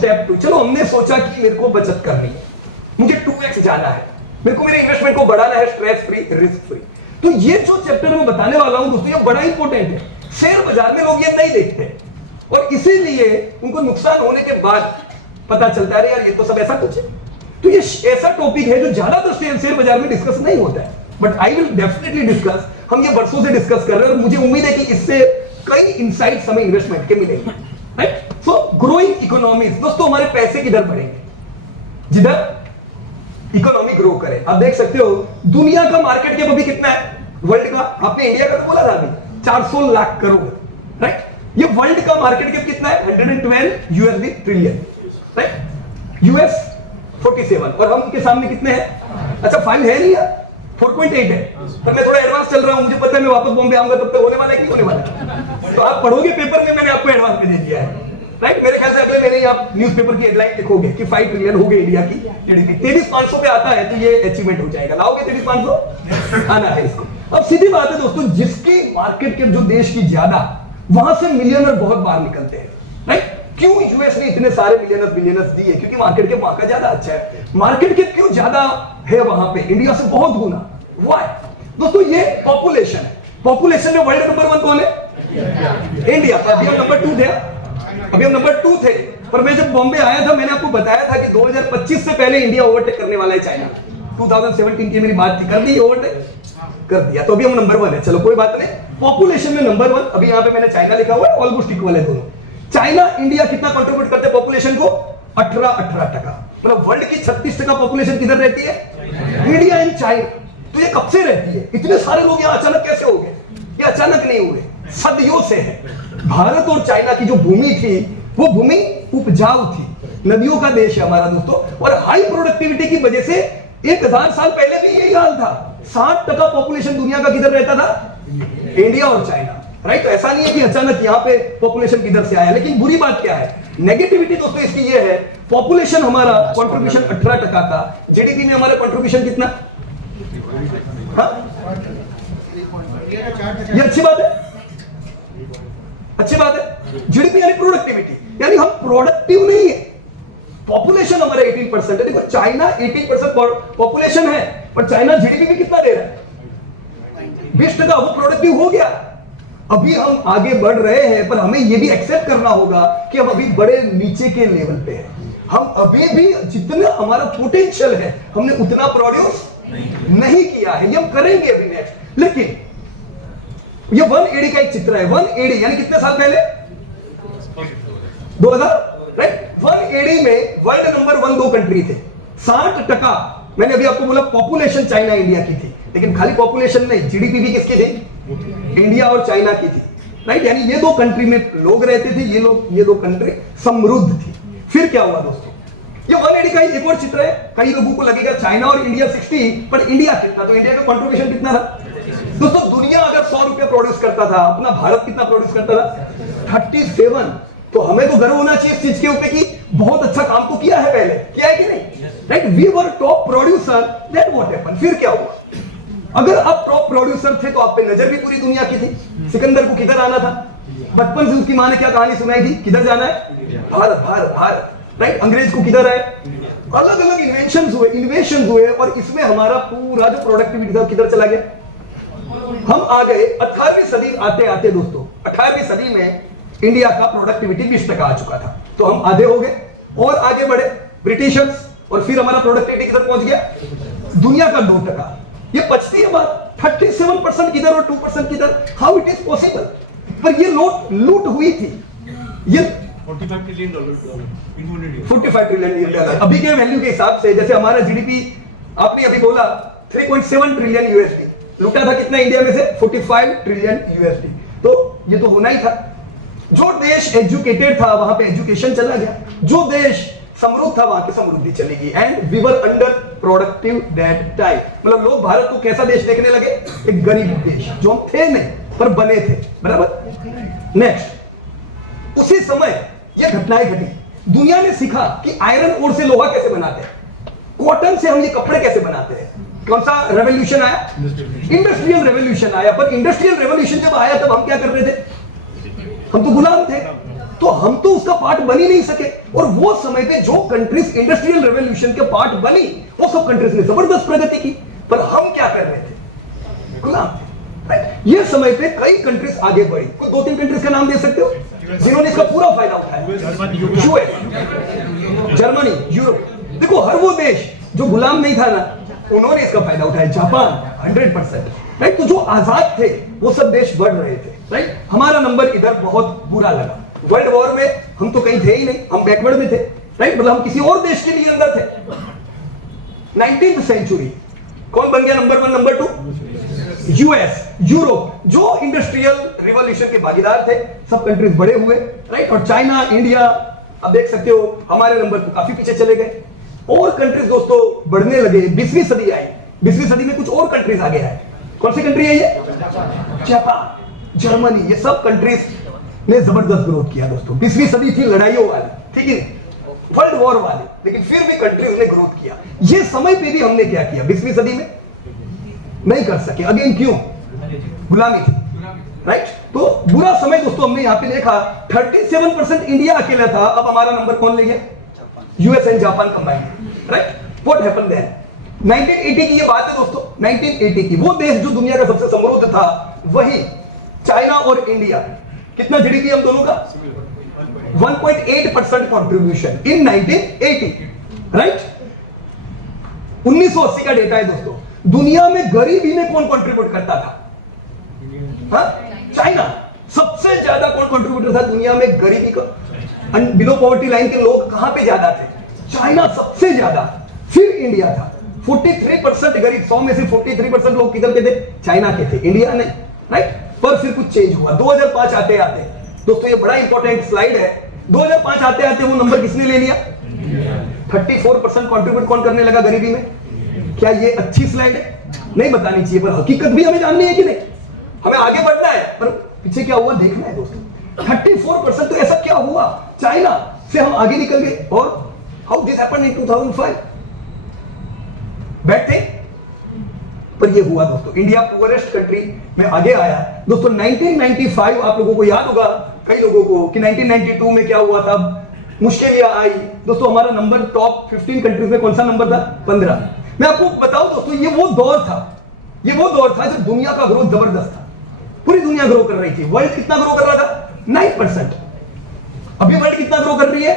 Step 2, चलो हमने सोचा कि मेरे को बचत करनी है, मुझे 2x जाना है, मेरे को मेरे इन्वेस्टमेंट को बढ़ाना है, स्ट्रेस फ्री, रिस्क फ्री। तो ये जो चैप्टर मैं बताने वाला हूं दोस्तों, ये बड़ा इंपॉर्टेंट है। शेयर बाजार में लोग ये नहीं देखते और इसीलिए उनको नुकसान होने के बाद पता चलता है यार ये तो सब ऐसा कुछ है। तो ये ऐसा टॉपिक है जो ज्यादातर शेयर बाजार में डिस्कस नहीं होता है, but I will definitely discuss. हम ये बरसों से डिस्कस कर रहे हैं और मुझे उम्मीद है कि इससे कई इनसाइट्स हमें इन्वेस्टमेंट के मिलेंगे, राइट। सो ग्रोइंग इकोनॉमीज, दोस्तों हमारे पैसे किधर बढ़ेंगे, जिधर इकोनॉमी ग्रो करे। आप देख सकते हो दुनिया का मार्केट कैप अभी कितना है वर्ल्ड का, आपने इंडिया का तो बोला था अभी 400 लाख करोड़, राइट। ये वर्ल्ड का मार्केट कैप कितना है, 112 यूएसडी ट्रिलियन, राइट। यूएस 47 और हम उनके सामने कितने हैं, अच्छा 5 है नहीं यार, 4.8 है। तो मैं थोड़ा एडवांस चल रहा हूं, मुझे पता है मैं वापस बॉम्बे आऊंगा तब तक होने वाला है कि होने वाला है। तो आप पढ़ोगे पेपर में, मैंने आपको एडवांस में दे दिया है, राइट। मेरे ख्याल से अगले महीने आप न्यूज़पेपर की हेडलाइन लिखोगे कि 5 ट्रिलियन हो गई इंडिया की जीडीपी। 23,500 पे आता है तो ये अचीवमेंट हो जाएगा। लाओगे 23,500 आना है इसको। अब सीधी बात है दोस्तों, जिसकी मार्केट कैप जो देश की ज्यादा, वहां से मिलियनर बहुत बाहर निकलते हैं, राइट। क्यों यूएस ने इतने सारे मिलियनर्स बिलियनर्स दिए, क्योंकि मार्केट कैप वहां का ज्यादा अच्छा है। मार्केट कैप क्यों ज्यादा है वहां पे, इंडिया से बहुत गुना, व्हाई दोस्तों, ये पॉपुलेशन है। पॉपुलेशन में वर्ल्ड नंबर 1 कौन है, इंडिया। तो अभी हम नंबर 2 थे, अभी हम नंबर 2 थे, पर मैं जब बॉम्बे आया था मैंने आपको बताया था कि 2025 से पहले इंडिया ओवरटेक करने वाला है चाइना। 2017 की मेरी बात थी, कर दी ओवरटेक, कर दिया। तो अभी हम नंबर 1 है, चलो कोई बात नहीं। पॉपुलेशन में नंबर 1, अभी यहाँ पे मैंने चाइना लिखा हुआ है, ऑलमोस्ट इक्वल है दोनों। चाइना इंडिया कितना कंट्रीब्यूट करते हैं पॉपुलेशन को, 18%। मतलब वर्ल्ड की 36% पॉपुलेशन किधर रहती है, इंडिया एंड चाइना। तो ये कब से रहती है, इतने सारे लोग यहाँ अचानक कैसे हो गए, ये अचानक नहीं हुए, सदियों से है। भारत और चाइना की जो भूमि थी वो भूमि उपजाऊ थी, नदियों का देश है हमारा दोस्तों, और हाई प्रोडक्टिविटी की वजह से 1000 साल पहले भी यही हाल था। 60% पॉपुलेशन दुनिया का किधर रहता था, इंडिया और चाइना, राइट। तो ऐसा नहीं है कि अचानक यहाँ पे पॉपुलेशन किधर से आया। लेकिन बुरी बात क्या है, नेगेटिविटी दोस्तों इसकी ये है, पॉपुलेशन हमारा कंट्रीब्यूशन 18% का, जीडीपी में हमारा कंट्रीब्यूशन कितना, हाँ? ये अच्छी बात है, अच्छी बात है। जीडीपी यानी प्रोडक्टिविटी, यानी हम प्रोडक्टिव नहीं है। पॉपुलेशन हमारा 18% है, देखो चाइना 18% पॉपुलेशन है, पर चाइना जीडीपी भी कितना दे रहा है, 20%। वो प्रोडक्टिव हो गया। अभी हम आगे बढ़ रहे हैं, पर हमें यह भी एक्सेप्ट करना होगा कि हम अभी बड़े नीचे के लेवल पे हैं। हम अभी भी जितना हमारा पोटेंशियल है हमने उतना प्रोड्यूस नहीं किया है, ये हम करेंगे अभी नेक्स्ट। लेकिन ये 180 का एक चित्र है, 180 यानी कितने साल पहले, 2000, राइट। 180 में वर्ल्ड नंबर 1 2 कंट्री थे, 60%। मैंने अभी आपको बोला पॉपुलेशन चाइना इंडिया की थी, लेकिन खाली पॉपुलेशन नहीं, जीडीपी भी किसकी थी, इंडिया और चाइना की थी, राइट। यानी ये 2 कंट्री में लोग रहते थे, ये 2 कंट्री समृद्ध थी। फिर क्या हुआ दोस्तों, ये 180 का एक और चित्र है। कई लोगों को लगेगा चाइना और इंडिया 60, पर इंडिया कितना, तो इंडिया का कंट्रीब्यूशन कितना था दोस्तों। दुनिया अगर 100 रुपए प्रोड्यूस करता था, अपना भारत कितना प्रोड्यूस करता था, 37। तो हमें तो गर्व होना चाहिए इस चीज के ऊपर कि बहुत अच्छा काम तो किया है, पहले किया है कि नहीं, right. We were top producer, that what happened. फिर क्या हुआ, अगर आप टॉप प्रोड्यूसर थे तो आप पे नजर भी पूरी दुनिया की थी। सिकंदर को किधर आना था, बचपन से उसकी मां ने क्या कहानी सुनाई थी, किधर जाना है, भारत भारत भारत, राइट। अंग्रेज को किधर आए, अलग अलग इन्वेंशन हुए, और इसमें हमारा पूरा जो प्रोडक्टिविटी था किधर चला गया, हम आ गए 18वीं सदी। आते आते दोस्तों 18वीं सदी में इंडिया का प्रोडक्टिविटी 20% आ चुका था, तो हम आधे हो गए और आगे बढ़े ब्रिटिशर्स, और फिर हमारा प्रोडक्टिविटी किधर पहुंच गया, दुनिया का 2%। ये पछती है बात, 37% किधर और 2% किधर, हाउ इट इज पॉसिबल। पर ये लूट हुई थी, ये $45 ट्रिलियन अभी के वैल्यू के हिसाब से। जैसे हमारा जीडीपी आपने अभी बोला 3.7 ट्रिलियन यूएसडी, लूटा था कितना इंडिया में से, 45 ट्रिलियन यूएसडी। तो ये तो होना ही था। जो देश एजुकेटेड था वहां पे एजुकेशन चला गया, जो देश समृद्ध था वहां की समृद्धि चली गई, and we were under productive that time. मतलब लोग भारत को कैसा देश देखने लगे, एक गरीब देश, जो हम थे नहीं पर बने थे, बराबर। नेक्स्ट, उसी समय ये घटनाएं घटी, दुनिया ने सीखा कि आयरन ओर से लोहा कैसे बनाते हैं, कॉटन से हम ये कपड़े कैसे बनाते हैं। कौन सा रेवोल्यूशन आया, इंडस्ट्रियल रेवोल्यूशन आया। पर इंडस्ट्रियल रेवोल्यूशन जब आया तब हम क्या कर रहे थे, हम तो गुलाम थे, तो हम तो उसका पार्ट बन ही नहीं सके। और वो समय पे जो कंट्रीज इंडस्ट्रियल रेवोल्यूशन के पार्ट बनी, वो सब कंट्रीज ने जबरदस्त प्रगति की, पर हम क्या कर रहे थे? गुलाम थे। ये समय पे कई कंट्रीज आगे बढ़ी। कोई 2-3 कंट्रीज का नाम दे सकते हो जिन्होंने इसका पूरा फायदा उठाया? US, Germany, Europe. देखो हर वो देश जो गुलाम नहीं था ना, उन्होंने इसका फायदा उठाया। Japan 100%, right. तो जो आजाद थे वो सब देश बढ़ रहे थे, राइट। हमारा नंबर इधर बहुत बुरा लगा। वर्ल्ड वॉर में हम तो कहीं थे ही नहीं, हम बैकवर्ड में थे, राइट। मतलब हम किसी और देश के लिए अंदर थे। 19वीं सेंचुरी कौन बन गया नंबर 1, नंबर 2? यूएस, यूरोप, जो इंडस्ट्रियल रिवॉल्यूशन के भागीदार थे, सब कंट्रीज बड़े हुए, राइट। और चाइना, इंडिया, अब देख सकते हो हमारे नंबर को काफी पीछे चले गए। और कंट्रीज दोस्तों बढ़ने लगे। 20वीं सदी आई, 20वीं सदी में कुछ और कंट्रीज आगे आए। कौन सी कंट्री है ये? जापान, जर्मनी, ये सब कंट्रीज ने जबरदस्त ग्रोथ किया दोस्तों। 20वीं सदी थी लड़ाइयों वाली, ठीक है, वर्ल्ड वॉर वाली, लेकिन फिर भी कंट्रीज ने ग्रोथ किया। ये समय पे भी हमने क्या किया 20वीं सदी में? नहीं कर सके। अगेन क्यों? गुलामी थी, राइट। तो बुरा समय दोस्तों हमने यहां पे देखा। 37% इंडिया अकेला था, अब हमारा नंबर कौन ले गया? US and Japan combined, right. What happened then? 1980 की ये बात है दोस्तों, 1980 की। वो देश जो दुनिया का सबसे समृद्ध था, वही चाइना और इंडिया। कितना जीडीपी हम दोनों का? 1.8% कंट्रीब्यूशन इन 1980, राइट। 1980 का डेटा है दोस्तों। दुनिया में गरीबी में कौन कंट्रीब्यूट करता था? चाइना। सबसे ज्यादा कौन कंट्रीब्यूटर था दुनिया में गरीबी का? बिलो पॉवर्टी लाइन के लोग कहां पे ज्यादा थे? चाइना सबसे ज्यादा, फिर इंडिया था। 43% गरीब, 100 में से 43% लोग किधर के थे? चाइना के थे, इंडिया नहीं, राइट। पर फिर कुछ चेंज हुआ। 2005 आते आते दोस्तों, ये बड़ा इंपॉर्टेंट स्लाइड है। 2005 आते आते वो नंबर किसने ले लिया? 34% कंट्रीब्यूट कौन करने लगा गरीबी में? क्या ये अच्छी स्लाइड है? नहीं बतानी चाहिए, पर हकीकत भी हमें जाननी है कि नहीं? हमें आगे बढ़ना है, पर पीछे क्या हुआ देखना है दोस्तों। 34%। तो ऐसा क्या हुआ? चाइना से हम आगे निकल गए। और how this happened in 2005? Bad thing, पर ये हुआ दोस्तों। इंडिया पुअरेस्ट कंट्री में आगे आया दोस्तों। 1995 आप लोगों को याद होगा, कई लोगों को, कि 1992 में क्या हुआ था? मुश्किलें आई दोस्तों। हमारा नंबर टॉप 15 कंट्रीज में कौन सा नंबर था? 15। मैं आपको बताऊं दोस्तों, ये वो दौर था, ये वो दौर था जब दुनिया का ग्रोथ जबरदस्त था। पूरी दुनिया ग्रो कर रही थी। वर्ल्ड कितना ग्रो कर रहा था? 9%। अभी वर्ल्ड कितना ग्रो कर रही है?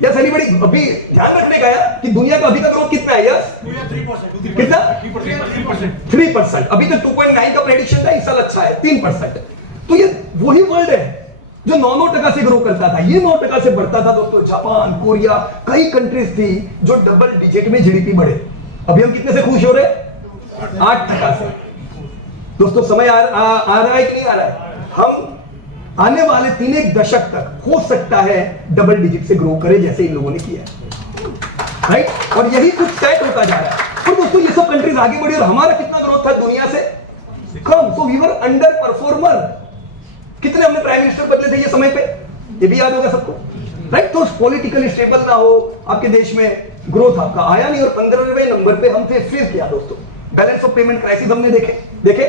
Yes anybody? अभी ध्यान रखने का है कि दुनिया का अभी का ग्रोथ कितना है? यस, कितना? 3%। अभी तक 2.9 का प्रेडिक्शन था, इस साल अच्छा है 3%। तो ये वही वर्ल्ड है जो 9% से ग्रो करता था। ये 9% से बढ़ता था दोस्तों। जापान, कोरिया, कई कंट्रीज थी जो डबल डिजिट में जीडीपी बढ़े। अभी हम कितने से खुश हो रहे हैं? 8% से। दोस्तों समय आ रहा है कि नहीं आ रहा है? हम आने वाले 3 दशक तक हो सकता है डबल डिजिट से ग्रो करे, जैसे इन लोगों ने किया, राइट। और यही कुछ सेट होता जा रहा है। तो दोस्तों ये सब कंट्रीज आगे बढ़ी और हमारा कितना ग्रोथ था दुनिया से? कम। So we were underperformer. कितने हमने प्राइम मिनिस्टर बदले थे ये समय पे? ये भी याद होगा सबको, राइट। तो पॉलिटिकली स्टेबल ना हो आपके देश में, ग्रोथ आपका आया नहीं। और 15वें नंबर पे हम थे। फिर क्या दोस्तों? बैलेंस ऑफ पेमेंट क्राइसिस हमने देखे,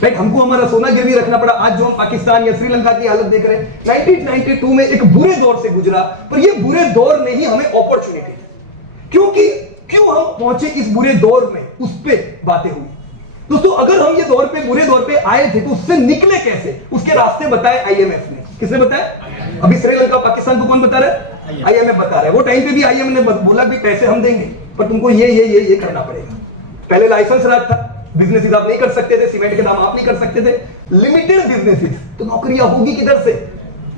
राइट। हमको हमारा सोना गिरवी रखना पड़ा। आज जो हम पाकिस्तान या श्रीलंका की हालत देख रहे हैं, 1992 में एक बुरे दौर से गुजरा, पर ये बुरे दौर ने ही हमें अपॉर्चुनिटी दी। क्योंकि क्यों हम पहुंचे इस बुरे दौर में, उस पे बातें हुई दोस्तों। अगर हम ये दौर पे, बुरे दौर पे आए थे, तो उससे निकले कैसे, उसके रास्ते बताए आईएमएफ ने। किसने बताया? अभी श्रीलंका पाकिस्तान को कौन बता रहा है? आईएमएफ बता रहा है। वो टाइम पे भी आईएमएफ ने बोला भी पैसे हम देंगे, पर तुमको ये करना पड़ेगा। पहले लाइसेंस राज था, बिजनेसेस आप नहीं कर सकते थे, सीमेंट के दाम आप नहीं कर सकते थे, लिमिटेड बिजनेसेस। तो नौकरियां होगी किधर से?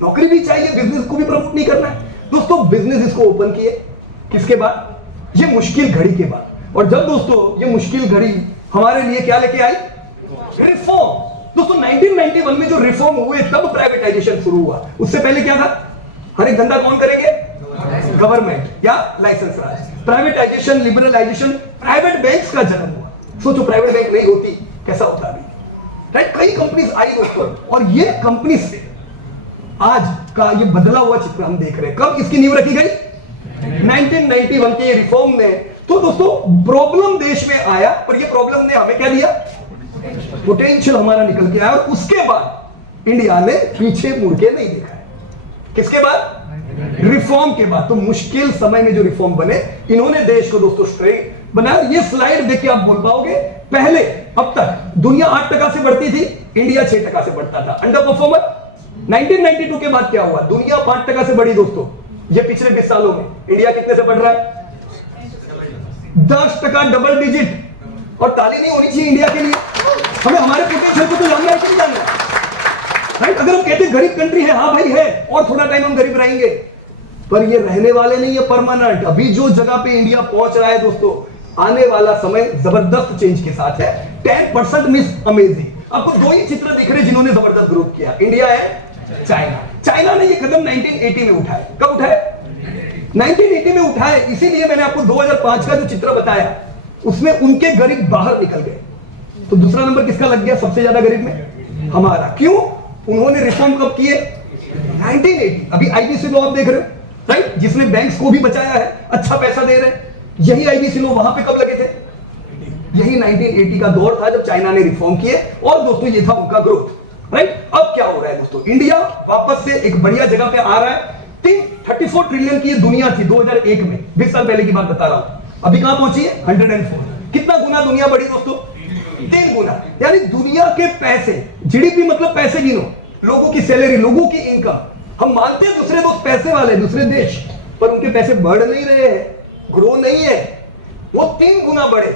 नौकरी भी चाहिए, बिजनेस को भी प्रमोट नहीं करना है दोस्तों। बिजनेसेस को ओपन किए किसके बाद? ये मुश्किल घड़ी के बाद। और जब दोस्तों ये मुश्किल घड़ी हमारे लिए क्या लेके आई? रिफॉर्म। दोस्तों 1991 में जो रिफॉर्म हुए, तब प्राइवेटाइजेशन शुरू हुआ। उससे पहले क्या था? हर एक धंधा कौन करेंगे? गवर्नमेंट या लाइसेंस राज। प्राइवेटाइजेशन, लिबरलाइजेशन, प्राइवेट बैंक्स का जन्म हुआ। सोचो प्राइवेट बैंक नहीं होती कैसा होता अभी, राइट। कई कंपनीज आई दोस्तों, और ये कंपनी से आज का ये बदला हुआ चित्र हम देख रहे हैं। कब इसकी नींव रखी गई? 1991 के रिफॉर्म में। तो दोस्तों प्रॉब्लम देश में आया, पर ये प्रॉब्लम ने हमें क्या दिया? पोटेंशियल हमारा निकल के आया। और उसके बाद इंडिया ने पीछे मुड़ के नहीं देखा है। किसके बाद? रिफॉर्म के बाद। तो मुश्किल समय में जो रिफॉर्म बने, इन्होंने देश को दोस्तों स्ट्रेट बनाया। ये स्लाइड देख के आप बोल पाओगे, पहले अब तक दुनिया 8% से बढ़ती थी, इंडिया 6% से बढ़ता था, अंडर परफॉर्मर। 1992 के बाद क्या हुआ? दुनिया 5% से बढ़ी दोस्तों। ये पिछले 20 सालों में इंडिया कितने से बढ़ रहा है? 10%, डबल डिजिट। और ताली नहीं होनी चाहिए इंडिया के लिए। हमें हमारे पोटेंशियल को तो जानना है कि नहीं जानना, राइट? अगर हम कहते हैं गरीब कंट्री है, हाँ भाई है, और थोड़ा टाइम हम गरीब रहेंगे, पर ये रहने वाले नहीं है परमानेंट। अभी जो जगह पे इंडिया पहुंच रहा है दोस्तों, आने वाला समय जबरदस्त चेंज के साथ है। 10% मींस अमेजिंग। आपको दो ही चित्र दिख रहे जिन्होंने जबरदस्त ग्रोथ किया, इंडिया है, चाइना। चाइना ने ये कदम 1980 में उठाया। कब उठाया? 1980 में उठाया। इसीलिए मैंने आपको 2005 का जो चित्र बताया, उसमें उनके गरीब बाहर निकल गए। तो दूसरा नंबर किसका लग गया सबसे ज्यादा गरीब में? हमारा। क्यों? उन्होंने रिफॉर्म कब किए? 1980। अभी आईबीसी लॉ आप देख रहे हो, राइट? जिसने बैंक्स को भी बचाया है, अच्छा पैसा दे रहे हैं। यही आईबीसी लॉ वहां पे कब लगे थे? यही 1980 का दौर था जब चाइना ने रिफॉर्म किए। और दोस्तों ये था उनका ग्रोथ, राइट? अब क्या हो रहा है दोस्तों? इंडिया वापस से एक बढ़िया जगह पे आ रहा है। 34 ट्रिलियन की ये दुनिया थी 2001 में, 20 साल पहले की बात बता रहा हूं। अभी कहां पहुंची है? 104। कितना गुना दुनिया बढ़ी दोस्तों? 3 गुना। यानी दुनिया के पैसे, जीडीपी मतलब पैसे गिनो, लोगों की सैलरी, लोगों की इनकम। हम मानते हैं दूसरे दोस्त पैसे वाले, दूसरे देश, पर उनके पैसे बढ़ नहीं रहे हैं, ग्रो नहीं है, वो 3 गुना बढ़े।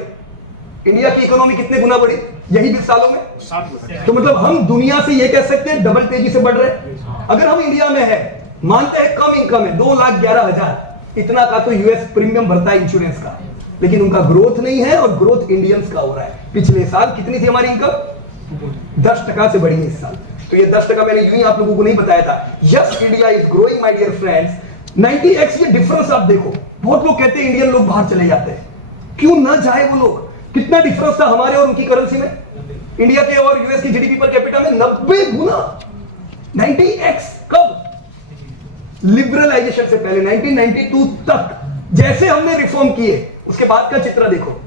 इंडिया की इकोनॉमी कितने गुना बढ़ी यही 20 सालों में? 7। तो मतलब हम दुनिया से ये कह सकते हैं डबल तेजी से बढ़ रहे हैं। अगर हम इंडिया में है, मानते हैं कम इनकम है, 2,11,000 इतना का तो यूएस प्रीमियम भरता है इंश्योरेंस का, लेकिन उनका ग्रोथ नहीं है, और ग्रोथ इंडियंस का हो रहा है। पिछले साल कितनी थी हमारी इनकम? 10% से बढ़ी है इस साल। तो ये 10% मैंने यूं ही आप लोगों को नहीं बताया था। Yes, India is growing my dear friends. 90x ये डिफरेंस आप देखो। बहुत लोग कहते हैं इंडियन लोग बाहर चले जाते हैं, क्यों ना जाए वो लोग? कितना डिफरेंस था हमारे और उनकी करेंसी में? इंडिया के और यूएस की जीडीपी पर कैपिटा में 90 गुना। 90x कब? लिबरलाइजेशन से पहले 1992 तक। जैसे हमने रिफॉर्म किए उसके बाद का चित्र देखो,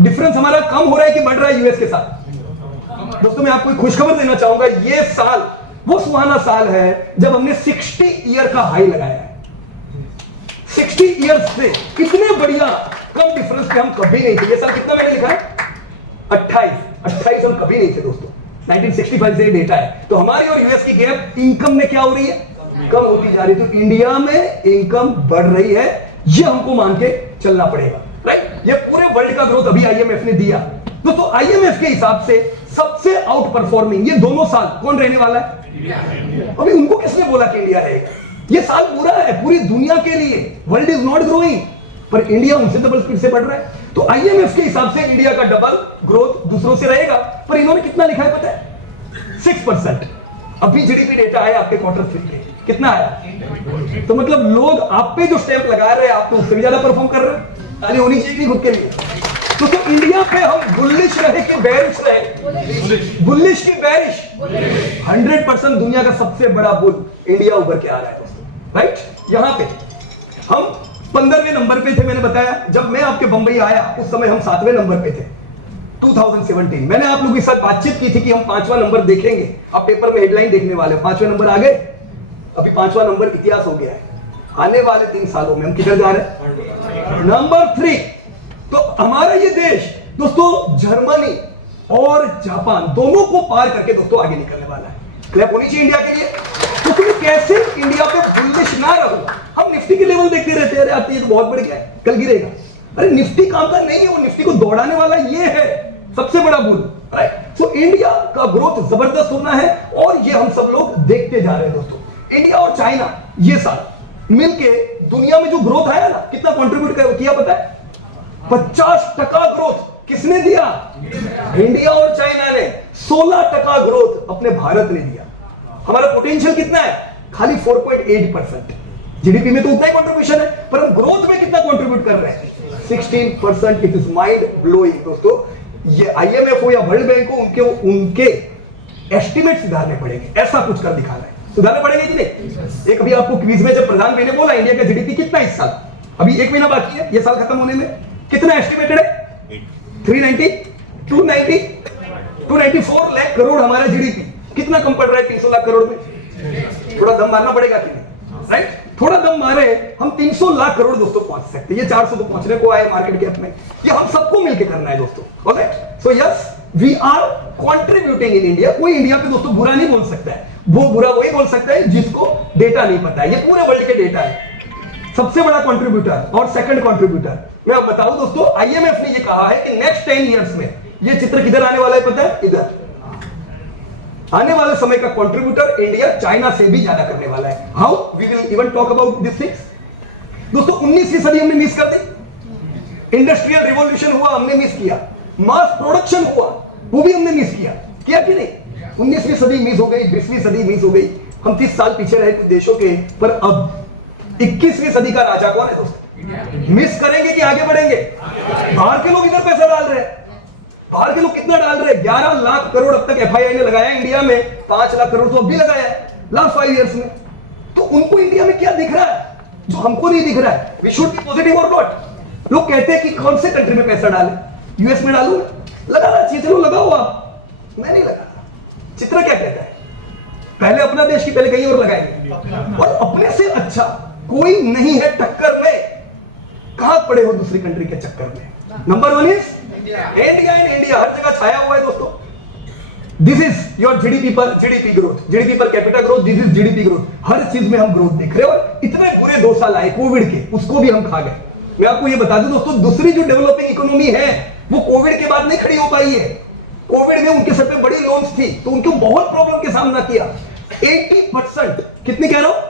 डिफरेंस हमारा कम हो रहा है कि बढ़ रहा है यूएस के साथ? दोस्तों मैं आपको एक खुशखबर देना चाहूंगा, ये साल वो सुहाना साल है जब हमने 60 ईयर का हाई लगाया है। 60 ईयर्स से इतने बढ़िया कम डिफरेंस पे हम कभी नहीं थे। ये साल कितना मैंने लिखा है? 28 हम कभी नहीं थे दोस्तों। 1965 से डेटा है। तो हमारी और यूएस की गैप इनकम में क्या हो रही है? कम होती जा रही है। तो इंडिया में इनकम बढ़ रही है, ये हमको मान के चलना पड़ेगा, राइट? ये पूरे वर्ल्ड का ग्रोथ अभी आईएमएफ ने दिया दोस्तों। आईएमएफ के हिसाब से सबसे आउट परफॉर्मिंग ये दोनों साल कौन रहने वाला है? अभी उनको किसने बोला कि इंडिया रहेगा? ये साल पूरा है पूरी दुनिया के लिए। वर्ल्ड इज नॉट ग्रोइंग, पर इंडिया उनसे डबल स्पीड से बढ़ रहा है। तो आईएमएफ के हिसाब से इंडिया का डबल ग्रोथ दूसरों से रहेगा। पर इन्होंने कितना लिखा है पता है? 6%। अभी जीडीपी डेटा आया आपके Q3 के, कितना आया? तो मतलब लोग आप पे जो स्टैंप लगा रहे हैं, आप तो उससे भी ज्यादा परफॉर्म कर रहे हैं। ताली होनी चाहिए खुद के लिए। तो इंडिया पे हम बुलिश रहे कि बेरिश रहे? बुलिश की बेरिश? 100% दुनिया का सबसे बड़ा बुल इंडिया उभर के आ रहा है दोस्तों, राइट? यहां पे हम 15वें नंबर पे थे। मैंने बताया जब मैं आपके बंबई आया उस समय हम 7वें नंबर पे थे 2017। मैंने आप लोगों के साथ बातचीत की थी कि हम 5वां नंबर देखेंगे। आप पेपर में हेडलाइन देखने वाले हो, 5वें नंबर आ गए। अभी 5वां नंबर इतिहास हो गया है। आने वाले 3 सालों में हम किधर जा रहे हैं? नंबर 3। तो हमारा ये देश दोस्तों जर्मनी और जापान दोनों को पार करके दोस्तों आगे निकलने वाला है। क्लैप होनी चाहिए इंडिया के लिए। तो तुम कैसे इंडिया पे बुलिश ना रहो? हम निफ्टी के लेवल देखते रहते हैं, अरे आती है तो बहुत बढ़ गया है, कल गिरेगा। अरे निफ्टी काम का नहीं है, वो निफ्टी को दौड़ाने वाला ये है सबसे बड़ा बुल, राइट? तो इंडिया का ग्रोथ जबरदस्त होना है और ये हम सब लोग देखते जा रहे हैं दोस्तों। इंडिया और चाइना ये साल मिलके दुनिया में जो ग्रोथ आया ना, कितना कंट्रीब्यूट किया पता है? 50% ग्रोथ किसने दिया? इंडिया और चाइना ने। 16% ग्रोथ अपने भारत ने दिया। हमारा पोटेंशियल कितना है? खाली 4.8%। जीडीपी में तो उतना ही कंट्रीब्यूशन है, पर हम ग्रोथ में कितना कंट्रीब्यूट कर रहे हैं? 16%। इट इज माइंड ब्लोइंग दोस्तों। ये आईएमएफ हो या वर्ल्ड बैंक हो, उनके एस्टिमेट सुधारने पड़ेंगे। ऐसा कुछ कर दिखाना है, सुधारने पड़ेंगे कि नहीं? एक अभी आपको क्विज में जब प्रधान ने बोला इंडिया का जीडीपी कितना इस साल, अभी 1 महीना बाकी है ये साल खत्म होने में, कितना एस्टिमेटेड है? 390, 290, 294 लाख करोड़ हमारा जीडीपी। कितना कम पड़ रहा है 300 लाख करोड़ में? थोड़ा दम मारना पड़ेगा कि नहीं, राइट? थोड़ा दम मारे हम 300 लाख करोड़ दोस्तों पहुंच सकते हैं। ये 400 तो पहुंचने को आए मार्केट कैप में, ये हम सबको मिलकर करना है दोस्तों, alright? So yes, we are contributing in India. कोई इंडिया पे दोस्तों बुरा नहीं बोल सकता है, वो बुरा वही बोल सकता है जिसको डेटा नहीं पता है। ये पूरे वर्ल्ड के डेटा है। सबसे बड़ा कंट्रीब्यूटर और सेकंड कंट्रीब्यूटर मैं अब बताऊं दोस्तों, आईएमएफ ने ये कहा है कि नेक्स्ट 10 इयर्स में ये चित्र किधर आने वाला है पता है? इधर आने वाले समय का कंट्रीब्यूटर इंडिया चाइना से भी ज्यादा करने वाला है। How? We will even talk about this things. दोस्तों 19वीं सदी हमने मिस कर दी, इंडस्ट्रियल रिवॉल्यूशन हुआ हमने मिस किया, मास प्रोडक्शन हुआ वो भी हमने मिस किया कि नहीं? 19वीं सदी मिस हो गई, 20वीं सदी मिस हो गई, हम 30 साल पीछे रहे कुछ देशों के। पर अब 21वीं सदी का राजा कौन है दोस्तों? मिस करेंगे कि आगे बढ़ेंगे? बाहर के लोग इधर पैसा डाल रहे हैं, बाहर के लोग कितना डाल रहे हैं? 11 लाख करोड़ अब तक एफआईआई ने लगाया इंडिया में, 5 लाख करोड़ तो अब भी लगाया है लास्ट 5 इयर्स में। तो उनको इंडिया में क्या दिख रहा है जो हमको नहीं दिख रहा है? वी शुड बी पॉजिटिव और नॉट। लोग कहते हैं कि कौन से कंट्री में पैसा डालें, यूएस में डालूं? लगाना चाहिए, चलो लगाओ आप, मैं नहीं लगाता। चित्र क्या कहता है? पहले अपना देश की पहले कहीं और लगाएंगे, और अपने से अच्छा कोई नहीं है टक्कर में। कहां पड़े हो दूसरी कंट्री के चक्कर में? Number 1 is India and India हर जगह छाया हुआ है दोस्तों। दिस इज योर जीडीपी पर GDP growth, GDP per capita growth, this is GDP growth. हर चीज में हम ग्रोथ देख रहे हैं। और इतने बुरे 2 साल आए कोविड के, उसको भी हम खा गए। मैं आपको ये बता दूं दोस्तों, दूसरी जो डेवलपिंग इकोनॉमी है वो कोविड के बाद नहीं खड़ी हो पाई है। कोविड में उनके सर पे बड़ी लोन्स थी तो उनको बहुत प्रॉब्लम का सामना किया। 80%, कितनी कह रहा हूं?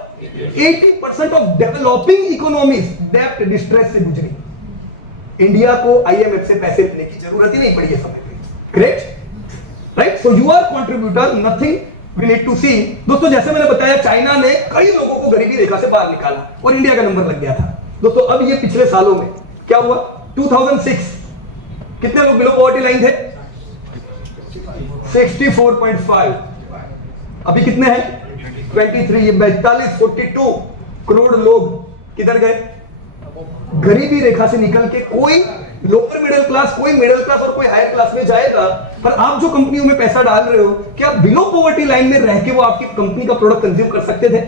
80% ऑफ डेवलपिंग इकोनॉमीज डेब्ट डिस्ट्रेस से गुजरी। इंडिया को आईएमएफ से पैसे लेने की जरूरत ही नहीं पड़ी है समय पे। Great, right? So you are contributor, nothing we need to see. दोस्तों जैसे मैंने बताया, चाइना ने कई लोगों को गरीबी रेखा से बाहर निकाला और इंडिया का नंबर लग गया था दोस्तों। अब ये पिछले सालों में क्या हुआ? 2006 कितने लोग बिलो पॉवर्टी लाइन थे? 64.5। अभी कितने हैं? 42 करोड़ लोग किधर गए? गरीबी रेखा से निकल के। कोई लोअर मिडिल क्लास, कोई मिडिल क्लास और कोई हायर क्लास में जाएगा। पर आप जो कंपनियों में पैसा डाल रहे हो, क्या बिलो पॉवर्टी लाइन में रह के वो आपकी कंपनी का प्रोडक्ट कंज्यूम कर सकते थे?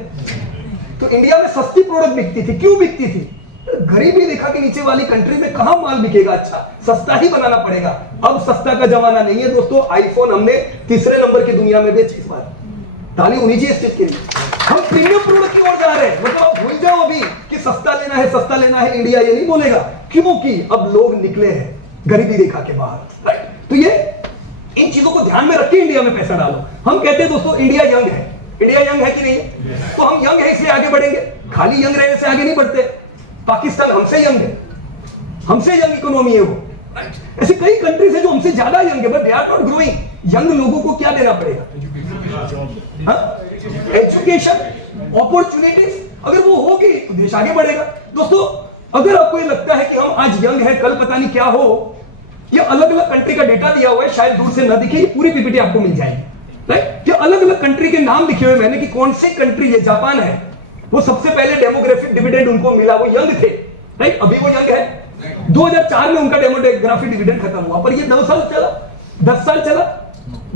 तो इंडिया में सस्ती प्रोडक्ट बिकती थी। क्यों बिकती थी? गरीबी रेखा के नीचे वाली कंट्री में कहां माल बिकेगा? अच्छा, सस्ता ही बनाना पड़ेगा। अब सस्ता का जमाना नहीं है दोस्तों। आईफोन हमने तीसरे नंबर की दुनिया में बेची इस बार। ताली होनी चाहिए इस चीज के लिए। हम प्रीमियम प्रोडक्ट की ओर जा रहे हैं। मतलब भूल जाओ अभी कि सस्ता लेना है, सस्ता लेना है। इंडिया ये नहीं बोलेगा, क्योंकि अब लोग निकले हैं गरीबी रेखा के बाहर, राइट? तो ये इन चीजों को ध्यान में रख के इंडिया में पैसा डालो। हम कहते हैं दोस्तों इंडिया यंग है। इंडिया यंग है कि नहीं? तो हम यंग है इसलिए आगे बढ़ेंगे। खाली यंग रहने से आगे नहीं बढ़ते। पाकिस्तान हमसे यंग है, हमसे यंग इकोनॉमी है वो। ऐसे कई कंट्रीज है जो हमसे ज्यादा यंग है, but they are not growing. Young लोगों को क्या देना पड़ेगा? Education, opportunities. अगर वो होगी तो देश आगे बढ़ेगा। दोस्तों अगर आपको ये लगता है कि हम आज यंग है, कल पता नहीं क्या हो, ये अलग अलग कंट्री का डेटा दिया हुआ है, शायद दूर से ना दिखे, ये पूरी पीपीटी आपको मिल जाएगी, राइट? ये अलग अलग कंट्री के नाम लिखे हुए मैंने कि कौन सी कंट्री है। जापान है, वो सबसे पहले डेमोग्राफिक डिविडेंड उनको मिला, वो यंग थे, राइट? अभी वो यंग है। 2004 में उनका डेमोग्राफिक डिविडेंड खत्म हुआ, पर ये 9 साल चला, 10 साल चला,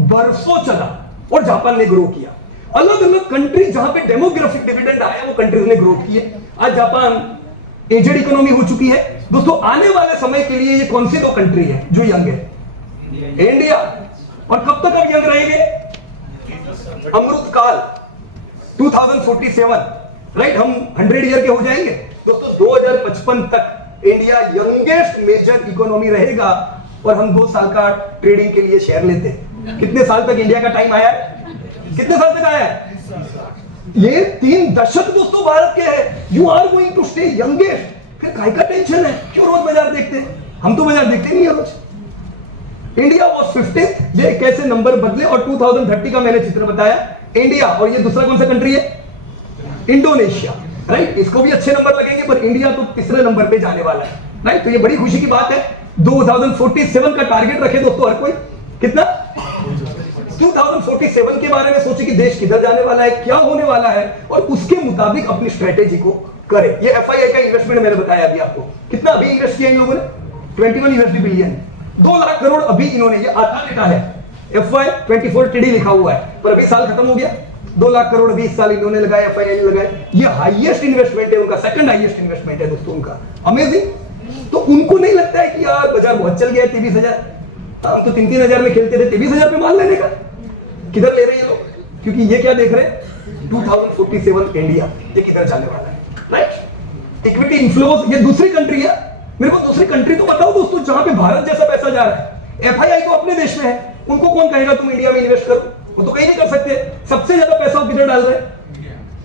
बरसों चला और जापान ने ग्रो किया। अलग अलग कंट्री जहां पे डेमोग्राफिक डिविडेंड आया वो कंट्रीज ने ग्रो किए। आज जापान एजेड इकोनॉमी हो चुकी है दोस्तों। आने वाले समय के लिए ये कौन सी 2 कंट्री है जो यंग है? इंडिया। और कब तक अब यंग रहेंगे? अमृत काल 2047, राइट? हम 100 ईयर के हो जाएंगे दोस्तों। 2055 तक इंडिया यंगेस्ट मेजर इकोनॉमी रहेगा और हम 2 साल का ट्रेडिंग के लिए शेयर लेते हैं। कितने साल तक इंडिया का टाइम आया है? कितने साल तक आया है? ये 3 दशक दोस्तों भारत के हैं। You are going to stay youngest. फिर काय का टेंशन है? क्यों रोज बाजार देखते हैं? हम तो बाजार देखते नहीं है रोज। इंडिया वॉज 50th, ये कैसे नंबर बदले। और 2030 का मैंने चित्र बताया। इंडिया और ये दूसरा कौन सा कंट्री है? Indonesia, right? इसको भी अच्छे नंबर लगेंगे, पर इंडिया तो तीसरे नंबर पे जाने वाला है, राइट? तो ये बड़ी खुशी की बात है। 2047 का टारगेट रखे दोस्तों हर कोई। कितना? 2047 के बारे में सोचे कि देश किधर जाने वाला है, क्या होने वाला है, और उसके मुताबिक अपनी स्ट्रेटेजी को करे। ये एफआईआई का इन्वेस्टमेंट मैंने बताया अभी आपको। कितना अभी इन्वेस्ट किया इन लोगों ने? 21 बिलियन, 2 लाख करोड़ अभी इन्होंने। ये आधा डेटा है, FY 24 TD लिखा हुआ है, पर अभी साल खत्म हो गया। 2 लाख करोड़ 20 साल इन्होंने लगाए, FII लगाए। ये हाईएस्ट इन्वेस्टमेंट है उनका, सेकंड हाईएस्ट इन्वेस्टमेंट है दोस्तों उनका। अमेजिंग। तो उनको नहीं लगता है कि यार बाजार बहुत चल गया है, 23,000, हम तो 3-3 हजार में खेलते थे, 23,000 पे माल लेने का। किधर ले रहे हैं लोग? क्योंकि ये क्या देख रहे हैं, 2047 इंडिया, ये किधर जाने वाला है, राइट? इक्विटी इन्फ्लोज, ये दूसरी कंट्री है। मेरे को दूसरी कंट्री तो बताओ दोस्तों जहां पे भारत जैसा पैसा जा रहा है। FII तो अपने देश में है, उनको कौन कहेगा तुम इंडिया में इन्वेस्ट करो? वो तो कहीं नहीं कर सकते। सबसे ज्यादा पैसा वो किधर डाल रहे हैं?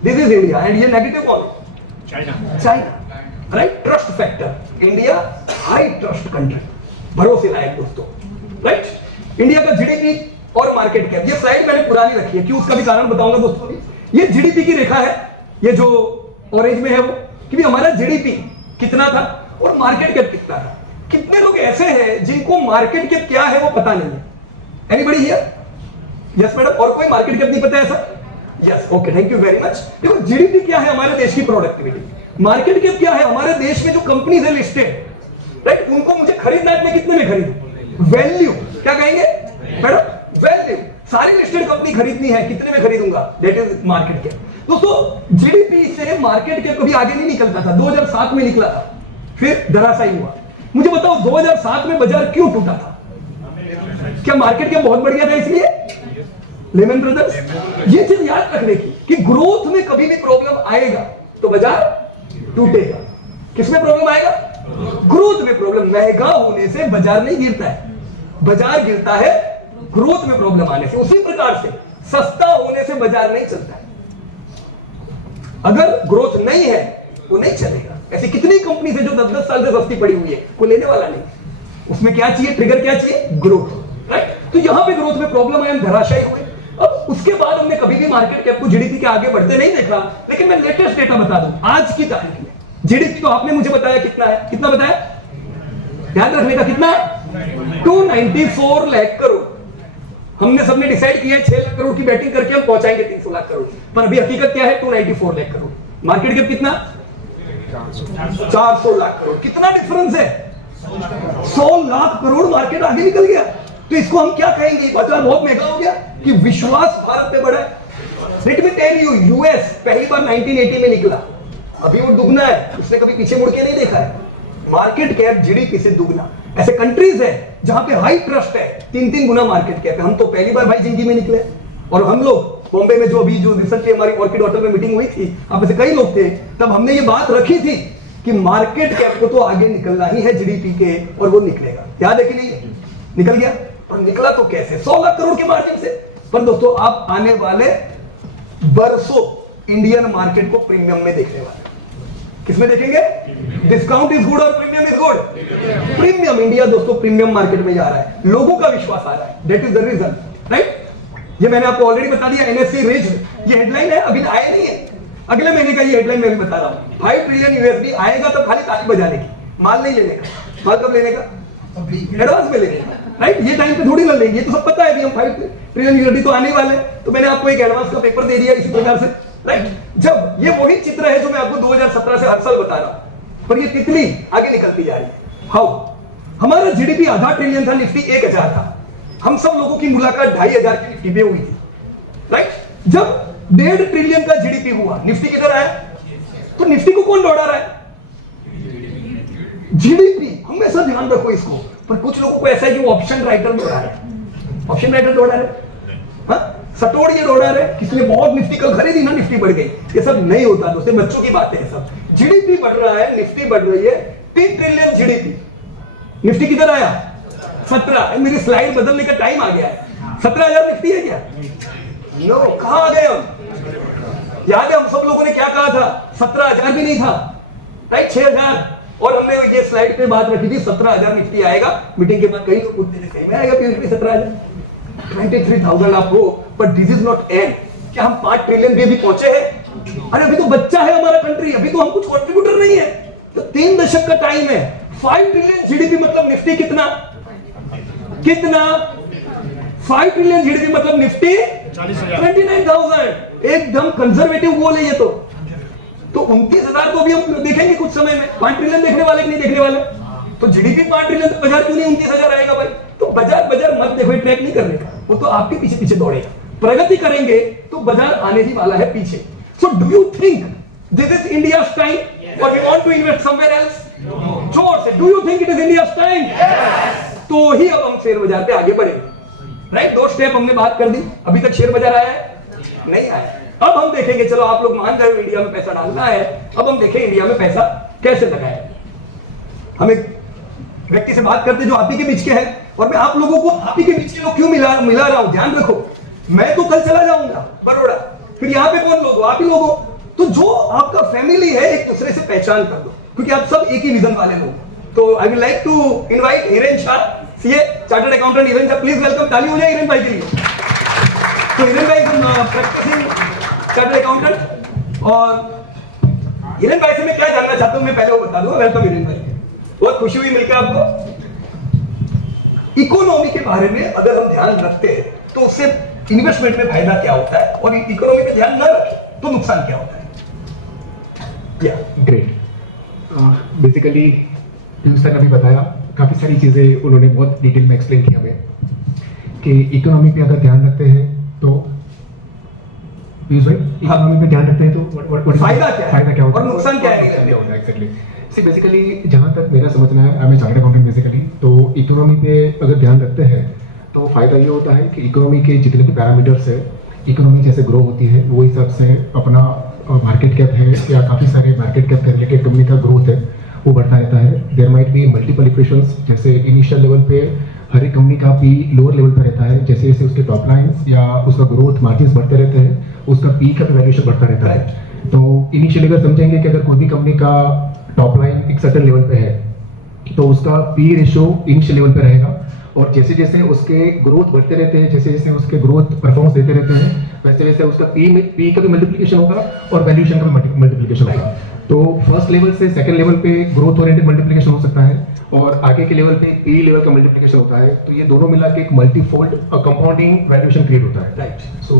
This is India. एंड ये नेगेटिव कौन? China, right? Trust factor, India high trust country, भरोसे लायक दोस्तों, राइट? इंडिया का जीडीपी और मार्केट कैप, ये स्लाइड मैंने पुरानी रखी है, क्यों उसका भी कारण बताऊंगा दोस्तों। ये जीडीपी की रेखा है, ये जो ऑरेंज में है वो, कि हमारा जीडीपी कितना था और मार्केट कैप कितना था। कितने लोग ऐसे हैं जिनको मार्केट कैप क्या है वो पता नहीं है? Anybody here? Yes madam. और कोई मार्केट कैप नहीं पता है sir? Yes, okay, thank you very much. देखो जीडीपी क्या है, हमारे देश की प्रोडक्टिविटी। मार्केट कैप क्या है, हमारे देश में जो कंपनीज है लिस्टेड, राइट, उनको मुझे खरीदना है, मैं कितने में खरीदूं? वैल्यू, क्या कहेंगे मैडम? वैल्यू। सारी लिस्टेड कंपनी खरीदनी है, कितने में खरीदूंगा? That is market cap. दोस्तों जीडीपी से मार्केट कैप कभी आगे नहीं निकलता था, 2007 में निकला था, फिर धराशायी हुआ। मुझे बताओ 2007 में बाजार क्यों टूटा था? क्या मार्केट कैप बहुत बढ़िया था इसलिए? लेमन ब्रदर्स, ये चीज याद रखने की कि ग्रोथ में कभी भी प्रॉब्लम आएगा तो बाजार टूटेगा। किसमें प्रॉब्लम आएगा? ग्रोथ में प्रॉब्लम। महंगा होने से बाजार नहीं गिरता है, बाजार गिरता है ग्रोथ में प्रॉब्लम आने से। उसी प्रकार से सस्ता होने से बाजार नहीं चलता है। अगर ग्रोथ नहीं है तो नहीं चलेगा। ऐसी कितनी कंपनी है जो 10-10 साल से सस्ती पड़ी हुई है, कोई लेने वाला नहीं। उसमें क्या चाहिए? ट्रिगर क्या चाहिए? Growth, right? तो यहां पे ग्रोथ में प्रॉब्लम आए, हम धराशायी हुए। अब उसके बाद हमने कभी भी मार्केट कैप को जीडीपी के आगे बढ़ते नहीं देखा। लेकिन मैं लेटेस्ट डेटा बता दूं, आज की तारीख में जीडीपी तो आपने मुझे बताया कितना है, कितना बताया? ध्यान रखने का, कितना है? 294 लाख करोड़। हमने सबने डिसाइड किया है 6 लाख करोड़ की बैटिंग करके हम पहुंचाएंगे 300 लाख करोड़, पर अभी हकीकत क्या है? 294 लाख करोड़। मार्केट कैप कितना? 400 लाख करोड़। कितना डिफरेंस है? 100 लाख करोड़ मार्केट आगे निकल गया। तो इसको हम क्या कहेंगे? बाजार बहुत महंगा हो गया कि विश्वास भारत पे बढ़ा है। Let me tell you, US पहली बार 1980 में निकला, अभी वो दुगना है, उसने कभी पीछे मुड़ के नहीं देखा है। मार्केट कैप जीडीपी से दुगना। ऐसे कंट्रीज है जहां पे हाई ट्रस्ट है, 3-3 गुना मार्केट कैप है। हम तो पहली बार भाई जिंदगी में निकले। और हम लोग बॉम्बे में जो रिसेंटली हमारी ऑर्किड होटल में मीटिंग हुई थी, आप में से कई लोग थे, तब हमने ये बात रखी थी कि मार्केट कैप को तो आगे निकलना ही है जीडीपी के, और वो निकलेगा। याद है कि नहीं? निकल गया। पर निकला तो कैसे? 100 लाख करोड़ के मार्जिन से। पर दोस्तों आप आने वाले बरसों इंडियन मार्केट को प्रीमियम में देखने वाले। किसमें देखेंगे? डिस्काउंट इज गुड और premium is good. Premium India दोस्तों प्रीमियम मार्केट में जा रहा है, लोगों का विश्वास आ रहा है। That is the reason, right? ये मैंने आपको ऑलरेडी बता दिया, एनएससी रेज्ड, ये हेडलाइन है, अभी आया नहीं है। अगले महीने का ये हेडलाइन मैं भी बता रहा हूं। 5 ट्रिलियन यूएसडी आएगा तो खाली ताली बजाने की, माल नहीं लेने का। माल कब लेने का? एडवांस में लेने का, राइट? ये टाइम पे थोड़ी ना लेंगे, ये तो सब पता है। अभी हम 5 ट्रिलियन यूएसडी तो आने वाले हैं, तो मैंने आपको एक एडवांस का पेपर दे दिया इसी प्रकार से, राइट? जब ये वही चित्र है जो मैं आपको 2017 से हर साल बता रहा हूं, पर ये तितली आगे निकलती जा रही है। हाउ? हमारा जीडीपी आधा ट्रिलियन था, निफ्टी 1000 था। हम सब लोगों की मुलाकात 2500 की निफ्टी पे हुई थी, राइट? जब 1.5 ट्रिलियन का जीडीपी हुआ, निफ्टी किधर आया? तो निफ्टी को कौन दौड़ा रहा है? जीडीपी। हमेशा ध्यान रखो इसको। पर कुछ लोगों को ऐसा है कि वो ऑप्शन राइटर दौड़ा रहे हैं, ऑप्शन राइटर दौड़ा रहे, हाँ, सटोड़िए दौड़ा रहे, किसी ने बहुत निफ्टी कल खरीदी ना, निफ्टी बढ़ गई। ये सब नहीं होता दोस्तों, बच्चों की बातें हैं सब। जीडीपी बढ़ रहा है, निफ्टी बढ़ रही है, 3 ट्रिलियन जीडीपी। निफ्टी किधर आया? 17। मेरी स्लाइड बदलने का टाइम आ गया है। 17,000 निफ्टी है क्या? नो, कहां आ गए हम? याद है हम सब लोगों ने क्या कहा था? 17,000 भी नहीं था, राइट? 6,000। और हमने ये स्लाइड पे बात रखी थी 17,000 निफ्टी आएगा। मीटिंग के बाद कई लोग पूछते थे सही में आएगा निफ्टी 17,000? 23,000 आप हो, but this is not and. क्या हम 5 ट्रिलियन भी अभी पहुंचे हैं? अरे अभी तो बच्चा है हमारा कंट्री, अभी तो हम कुछ कंट्रीब्यूटर नहीं है। तो 3 दशक का टाइम है। 5 ट्रिलियन जीडीपी मतलब निफ्टी कितना? 5 ट्रिलियन जीडीपी मतलब निफ्टी 29,000। एकदम कंजर्वेटिव गोल है ये तो 29,000 को भी हम देखेंगे कुछ समय में। 5 ट्रिलियन देखने वाले कि नहीं देखने वाले? तो जीडीपी 5 ट्रिलियन तो बाजार क्यों नहीं 29,000 आएगा भाई? तो बाजार मत देखो, ट्रैक नहीं करने का, वो तो आपके पीछे पीछे दौड़ेगा। प्रगति करेंगे तो बाजार आने ही वाला है पीछे. So do you think this is India's time? Yes. Or we want to invest somewhere else? No. जोर से, do you think it is India's time? Yes. तो ही अब हम शेयर बाजार पे आगे बढ़ेंगे. राइट, 2 स्टेप हमने बात कर दी. अभी तक शेयर बाजार आया है? नहीं आया. अब हम देखेंगे, चलो आप लोग मान गए इंडिया में पैसा डालना है, अब हम देखें इंडिया में पैसा कैसे लगाया. हम एक व्यक्ति से बात करते जो आप ही के बीच के हैं, और मैं आप लोगों को आप ही के बीच के लोग क्यों मिला रहा हूं, ध्यान रखो. मैं तो कल चला जाऊंगा बड़ौदा, फिर यहाँ पे कौन लोग, आप ही लोगों. तो जो आपका फैमिली है, एक दूसरे से पहचान कर दो, क्योंकि आप सब एक ही विजन वाले लोग. तो I will like to invite Hiren Shah, CA chartered accountant. Hiren Shah please welcome. ताली हो जाए हिरेन भाई के लिए. तो हिरेन भाई प्रैक्टिसिंग चार्टर्ड अकाउंटेंट, और हिरेन भाई से मैं क्या जानना चाहता हूं, मैं पहले वो बता दूंगा. वेलकम हिरेन भाई, बहुत खुशी हुई मिलकर आपको. इकोनॉमी के बारे में अगर हम ध्यान रखते हैं तो उससे इन्वेस्टमेंट में फायदा क्या होता है, और इकोनॉमी पे ध्यान न रखें तो नुकसान क्या होता है. ग्रेट. बेसिकली पीयूष सर ने भी बताया, काफ़ी सारी चीज़ें उन्होंने बहुत डिटेल में एक्सप्लेन किया हमें कि इकोनॉमी पे अगर ध्यान रखते हैं तो पीयूष भाई, इकोनॉमी पे ध्यान रखते हैं तो फायदा क्या होता है और नुकसान क्या है. एक्जेक्टली. सी बेसिकली जहाँ तक मेरा समझना है, I am chartered accountant basically, तो इकोनॉमी पे अगर ध्यान रखते हैं तो फायदा ये होता है कि इकोनॉमी के जितने भी पैरामीटर्स है, इकोनॉमी जैसे ग्रो होती है वो हिसाब से अपना मार्केट कैप है या काफ़ी सारे मार्केट कैप रिलेटेड कंपनी का ग्रोथ है वो बढ़ता रहता है. There might be multiple equations, जैसे इनिशियल लेवल पे हर एक कंपनी का पी लोअर लेवल पर रहता है, जैसे जैसे उसके टॉप लाइन्स या उसका ग्रोथ मार्जिन्स बढ़ते रहते हैं, उसका पी का वैल्यूएशन बढ़ता रहता है. तो इनिशियली अगर समझेंगे कि अगर कोई भी कंपनी का टॉप लाइन एक सर्टेन लेवल पे है तो उसका पी रेशियो इनिशियल लेवल पे रहेगा, और जैसे जैसे उसके ग्रोथ बढ़ते रहते हैं, जैसे जैसे उसके ग्रोथ परफॉर्मेंस देते रहते हैं, वैसे वैसे उसका पी का भी मल्टीप्लिकेशन होगा और वैल्यूएशन का भी मल्टीप्लिकेशन होगा. तो फर्स्ट लेवल से सेकंड लेवल पे ग्रोथ ओरिएंटेड मल्टीप्लिकेशन हो सकता है, और आगे के लेवल पे पी लेवल का मल्टीप्लिकेशन होता है. तो ये दोनों मिला के एक मल्टीफोल्ड कंपाउंडिंग वैल्यूएशन क्रिएट होता है. राइट. सो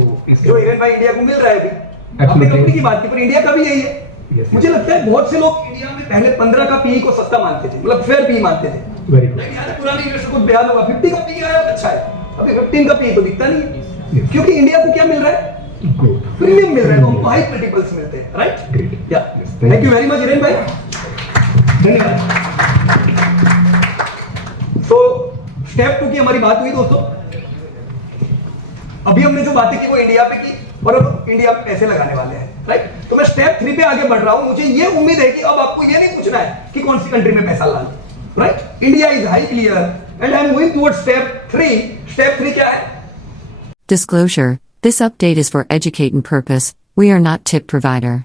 जो हिरेन भाई इंडिया को मिल रहा है अभी, आपने कंपनी की बात की, पर इंडिया का भी यही है. मुझे लगता है बहुत से लोग इंडिया में पहले 15 का पी को सस्ता मानते थे, मतलब फेयर पी मानते थे. Very good. पुरानी इन्वेस्टर को बयान होगा 50 का पी आया, अच्छा है. अभी 15 का पी तो दिखता नहीं है, क्योंकि इंडिया को क्या मिल रहा है, प्रीमियम मिल रहा है, तो हमको हाई मल्टीपल्स मिलते हैं. राइट. ग्रेट. या thank you very much Hiren भाई, धन्यवाद. सो स्टेप 2 की हमारी बात हुई दोस्तों. अभी हमने जो बातें की वो इंडिया पे की, और अब इंडिया में पैसे लगाने वाले हैं. राइट. तो मैं स्टेप 3 पे आगे बढ़ रहा हूं. मुझे ये उम्मीद है कि अब आपको ये नहीं पूछना है कि कौन सी कंट्री में पैसा लाना. Right. India is high clear and I am moving towards step 3. Step 3 क्या है? Disclosure: This update is for educating purpose. We are not tip provider.